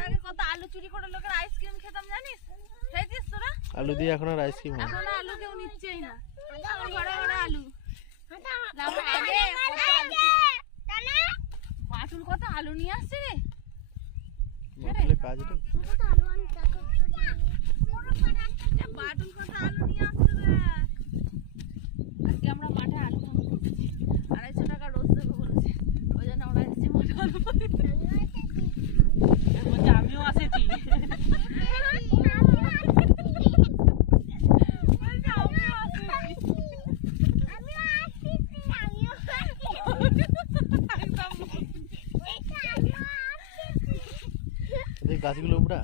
আমরা আগে কত আলু চুরি করে লোকের আইসক্রিম খেতাম জানিস? খেয়েছিস তোরা? আলু দিয়ে এখন আর আইসক্রিম হয় না। এখন আলু কেউ নিচ্ছেই না। বড় বড় আলু। আমরা আগে কত আলু বাটুল কত আলু নিয়ে আসছে রে। বাটুলের কাজ এটা। বাটুল কত আলু নিয়ে আসছে রে। আজকে আমরা মাঠে আলু কিনছি। 250 টাকা রোজ দেবে বলেছে। ওই জন্য আমরা এসেছি মাঠে আলু কিনতে। আমিও আসেছি। গাছগুলো উপরা